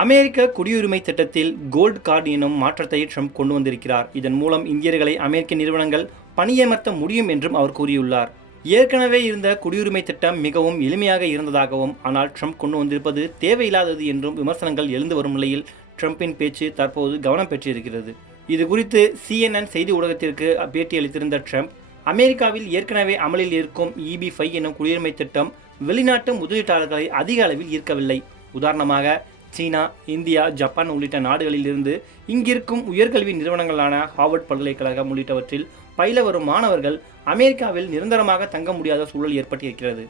அமெரிக்க குடியுரிமை திட்டத்தில் gold card எனும் மாற்றத்தை ட்ரம்ப் கொண்டு வந்திருக்கிறார். இதன் மூலம் இந்தியர்களை அமெரிக்க நிறுவனங்கள் பணியமர்த்த முடியும் என்றும் அவர் கூறியுள்ளார். ஏற்கனவே இருந்த குடியுரிமை திட்டம் மிகவும் எளிமையாக இருந்ததாகவும் ஆனால் ட்ரம்ப் கொண்டு வந்திருப்பது தேவையில்லாதது என்றும் விமர்சனங்கள் எழுந்து வரும் நிலையில் ட்ரம்பின் பேச்சு தற்போது கவனம் பெற்றிருக்கிறது. இது குறித்து சிஎன்என் செய்தி ஊடகத்திற்கு பேட்டியளித்திருந்த ட்ரம்ப் அமெரிக்காவில் ஏற்கனவே அமலில் இருக்கும் இபி ஃபைவ் எனும் குடியுரிமை திட்டம் வெளிநாட்டு முதலீட்டாளர்களை அதிக அளவில் ஈர்க்கவில்லை. உதாரணமாக சீனா இந்தியா ஜப்பான் உள்ளிட்ட நாடுகளில் இருந்து இங்கிருக்கும் உயர்கல்வி நிறுவனங்களான ஹார்வர்ட் பல்கலைக்கழகம் உள்ளிட்டவற்றில் பயில வரும் மாணவர்கள் அமெரிக்காவில் நிரந்தரமாக தங்க முடியாத சூழல் ஏற்பட்டிருக்கிறது.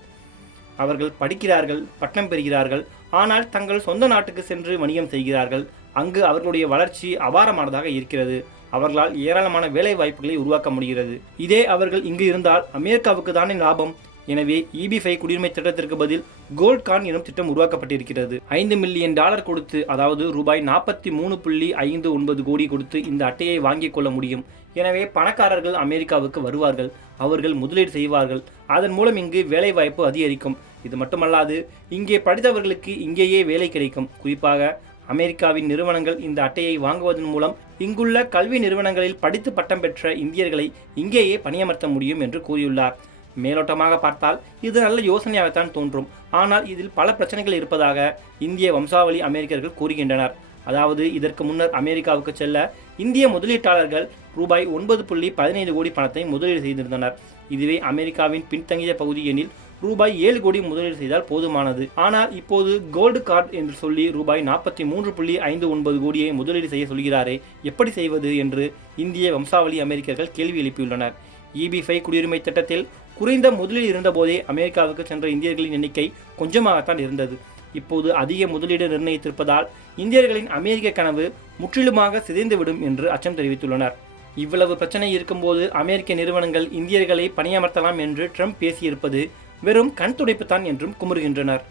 அவர்கள் படிக்கிறார்கள் பட்டம் பெறுகிறார்கள் ஆனால் தங்கள் சொந்த நாட்டுக்கு சென்று வணிகம் செய்கிறார்கள். அங்கு அவர்களுடைய வளர்ச்சி அபாரமானதாக இருக்கிறது. அவர்களால் ஏராளமான வேலை வாய்ப்புகளை உருவாக்க முடிகிறது. இதே அவர்கள் இங்கு இருந்தால் அமெரிக்காவுக்கு தானே லாபம்? எனவே இபி ஃபைவ் குடியுரிமை திட்டத்திற்கு பதில் கோல்ட் கான் எனும் திட்டம் உருவாக்கப்பட்டிருக்கிறது. ஐந்து மில்லியன் டாலர் கொடுத்து அதாவது ரூபாய் நாற்பத்தி மூணு புள்ளி ஐந்து ஒன்பது கோடி கொடுத்து இந்த அட்டையை வாங்கிக் கொள்ள முடியும். எனவே பணக்காரர்கள் அமெரிக்காவுக்கு வருவார்கள். அவர்கள் முதலீடு செய்வார்கள். அதன் மூலம் இங்கு வேலை வாய்ப்பு அதிகரிக்கும். இது மட்டுமல்லாது இங்கே படித்தவர்களுக்கு இங்கேயே வேலை கிடைக்கும். குறிப்பாக அமெரிக்காவின் நிறுவனங்கள் இந்த அட்டையை வாங்குவதன் மூலம் இங்குள்ள கல்வி நிறுவனங்களில் படித்து பட்டம் பெற்ற இந்தியர்களை இங்கேயே பணியமர்த்த முடியும் என்று கூறியுள்ளார். மேலோட்டமாக பார்த்தால் இது நல்ல யோசனையாகத்தான் தோன்றும். ஆனால் இதில் பல பிரச்சனைகள் இருப்பதாக இந்திய வம்சாவளி அமெரிக்கர்கள் கூறுகின்றனர். அதாவது இதற்கு முன்னர் அமெரிக்காவுக்கு செல்ல இந்திய முதலீட்டாளர்கள் ரூபாய் ஒன்பது புள்ளி பதினைந்து கோடி பணத்தை முதலீடு செய்திருந்தனர். இதுவே அமெரிக்காவின் பின்தங்கிய பகுதி எனில் ரூபாய் ஏழு கோடி முதலீடு செய்தால் போதுமானது. ஆனால் இப்போது கோல்டு கார்டு என்று சொல்லி ரூபாய் நாற்பத்தி மூன்று புள்ளி ஐந்து ஒன்பது கோடியை முதலீடு செய்ய சொல்கிறாரே எப்படி செய்வது என்று இந்திய வம்சாவளி அமெரிக்கர்கள் கேள்வி எழுப்பியுள்ளனர். இபி ஃபை குடியுரிமை திட்டத்தில் குறைந்த முதலீடு இருந்தபோதே அமெரிக்காவுக்கு சென்ற இந்தியர்களின் எண்ணிக்கை கொஞ்சமாகத்தான் இருந்தது. இப்போது அதிக முதலீடு நிர்ணயித்திருப்பதால் இந்தியர்களின் அமெரிக்க கனவு முற்றிலுமாக சிதைந்துவிடும் என்று அச்சம் தெரிவித்துள்ளனர். இவ்வளவு பிரச்சனை இருக்கும்போது அமெரிக்க நிறுவனங்கள் இந்தியர்களை பணியமர்த்தலாம் என்று ட்ரம்ப் பேசியிருப்பது வெறும் கண் துடைப்புத்தான் என்றும் குமுறுகின்றனர்.